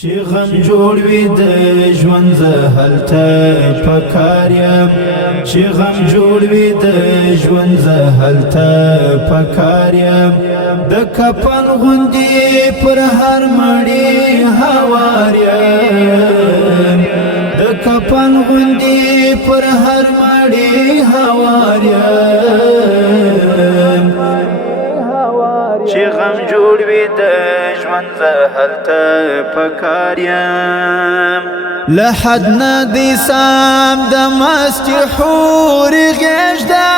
چې غم جوړ وي د ژوند زه هلته پکار یم چې غم جوړ وي د ژوند زه هلته پکار یم د کفن غوندې پر هر مړی هوار یم د کفن غوندې پر هر مړی هوار یم چې غم جوړ وي د ژوند زه هلته پکار یم له حد نه دي سام د مستې حورې غېږ ده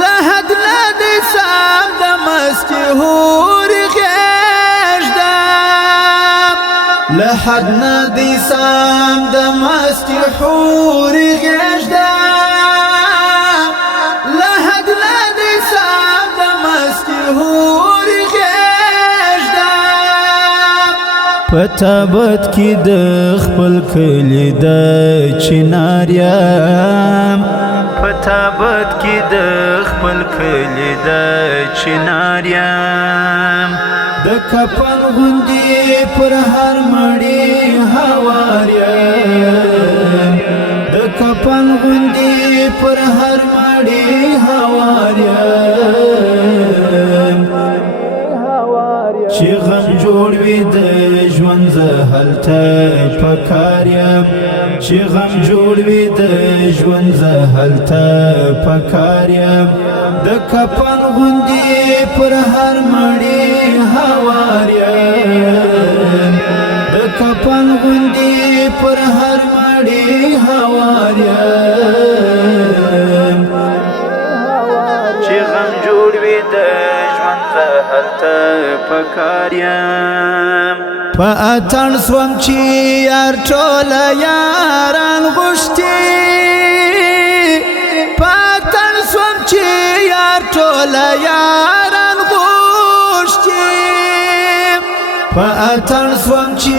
له حد نه دي سام د مستې حورې غېږ ده له حد نه دي سام د مستې حورې غېږ ده پتابت کی د خپل کلی د چنار یم پتابت کی د خپل کلی د چنار یم د کفن غوندې پر هر مړی هوار یم د کفن غوندې پر هر مړی هوار یم چې غم جوړ وي د ژوند زه هلته پکار یم چې غم جوړ وي د ژوند زه هلته پکار یم د کفن غوندې پر هر مړی هوار یم د کفن غوندې پر هر مړی هوار یم چې غم جوړ وي د هلته پکار یم په اتڼ سوم چې یار ټوله یاران غوښتي په اتڼ سوم چې یار ټوله یاران غوښتي په اتڼ سوم چې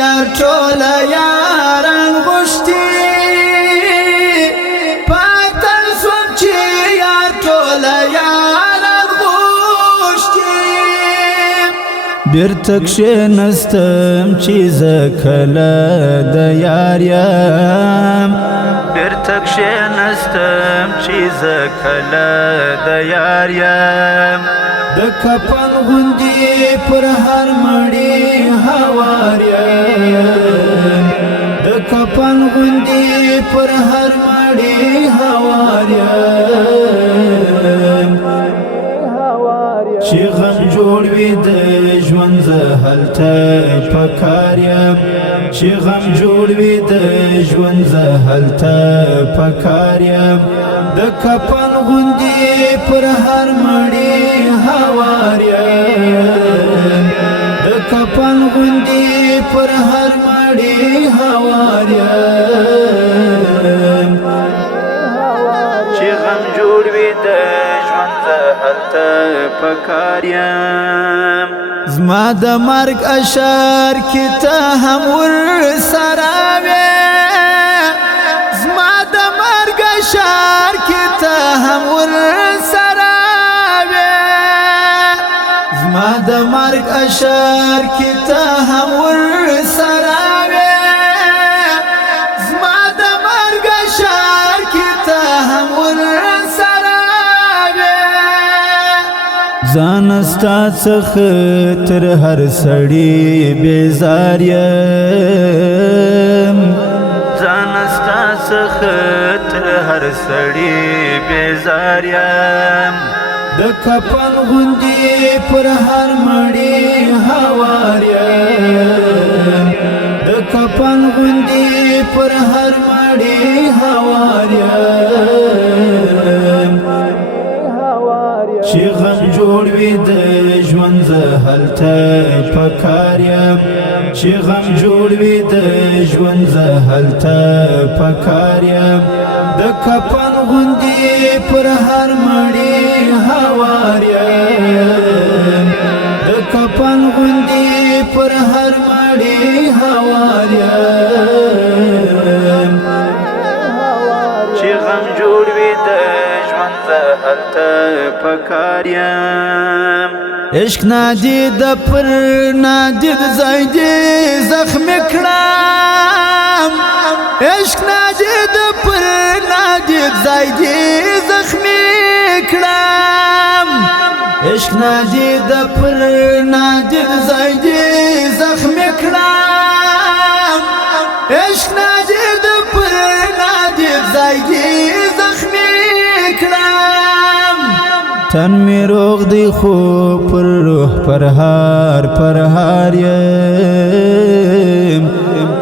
یار ټوله یاران غوښتي په اتڼ سوم چې یار ټوله بیرته کښېنستم چې زه کله د یار یم بیرته کښېنستم چې زه کله د یار یم د کفن غوندې پر هر مړی هوار یم د کفن غوندې پر هر مړی هوار یم چې غم جوړ وي د ژوند زه هلته پکار یم چې غم جوړ وي د ژوند زه هلته پکار یم د کفن غوندې پر هر مړی هوار یم د کفن غوندې پر هر مړی هوار یم چې غم جوړ وي د هلته پکار یم زما د مرګ اشعار کې ته هم ورسره وې زما د مرګ اشعار کې ته هم ورسره وې زما د مرګ اشعار کې ته هم ورسره وې زما د مرګ اشعار کې ته هم ځان ستا څخه تر هر سړي بیزار یم ځان ستا څخه تر هر سړي بیزار یم د کفن غوندې پر هر مړی هوار یم د کفن غوندې پر هر مړی هوار یم چې غم جوړ وي د ژوند زه هلته پکار یم چې غم جوړ وي د ژوند زه هلته پکار یم د کفن غوندې پر هر مړی هوار یم د کفن غوندې پر هر مړی هوار یم چې غم جوړ وي د ژوند زه هلته پکار یم عشق نادید پر نادید زایدی زخم کړم عشق نادید پر نادید زایدی زخم کړم عشق نادید پر نادید زایدی زخم کړم عشق نادید پر نادید زایدی زخم کړم تن می روغ دی خو پر روح پرهار یم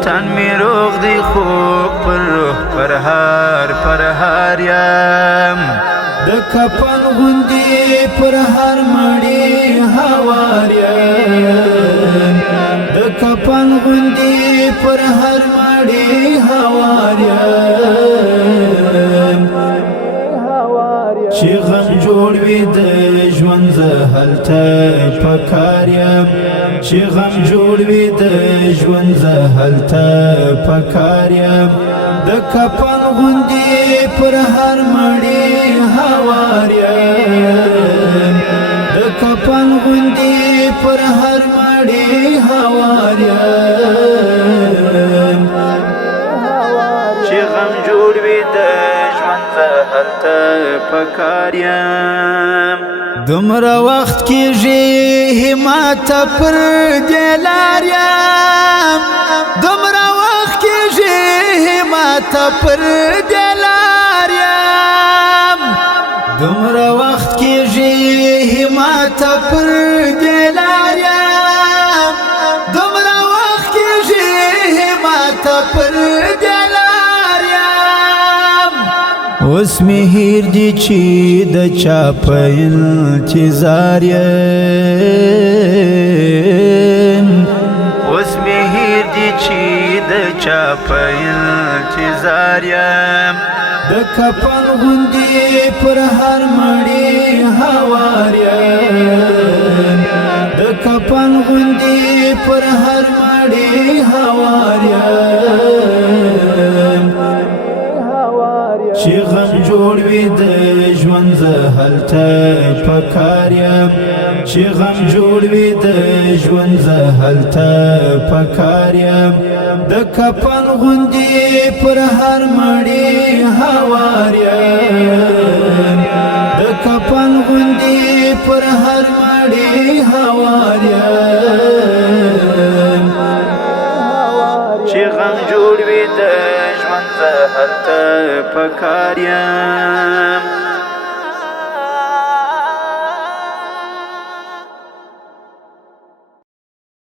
تن می روغ دی خو پر روح پرهار یم د کفن غوندې پر هر مړی هوار یم د کفن غوندې پر هر مړی هوار یم چې غم جوړ وي د ژوند زه هلته په کار یم چې غم جوړ وي د ژوند زه هلته په کار یم د کفن غوندې پر هر مړی هوار یم د کفن غوندې پر هر مړی هوار یم چې غم جوړ وي د هلته پکار یم دومره وخت کېږي همت پر دې لار یم دومره وخت کېږي همت پر دې لار یم دومره وخت کېږي همت پر دې لار یم دومره وخت کېږي همت پر دې اوس می هیر دی چې د چا په انتظار یم اوس می هیر دی چې د چا په انتظار یم د کفن غوندې پر هر مړی هوار یم د کفن غوندې پر هر مړی هوار یم چې غم جوړ وي د ژوند زه هلته په کار یم چې غم جوړ وي د ژوند زه هلته په کار یم د کفن غوندې پر هر مړی هوار یم د کفن غوندې پر هر مړی هوار یم چې غم جوړ وي د هلته پکار یم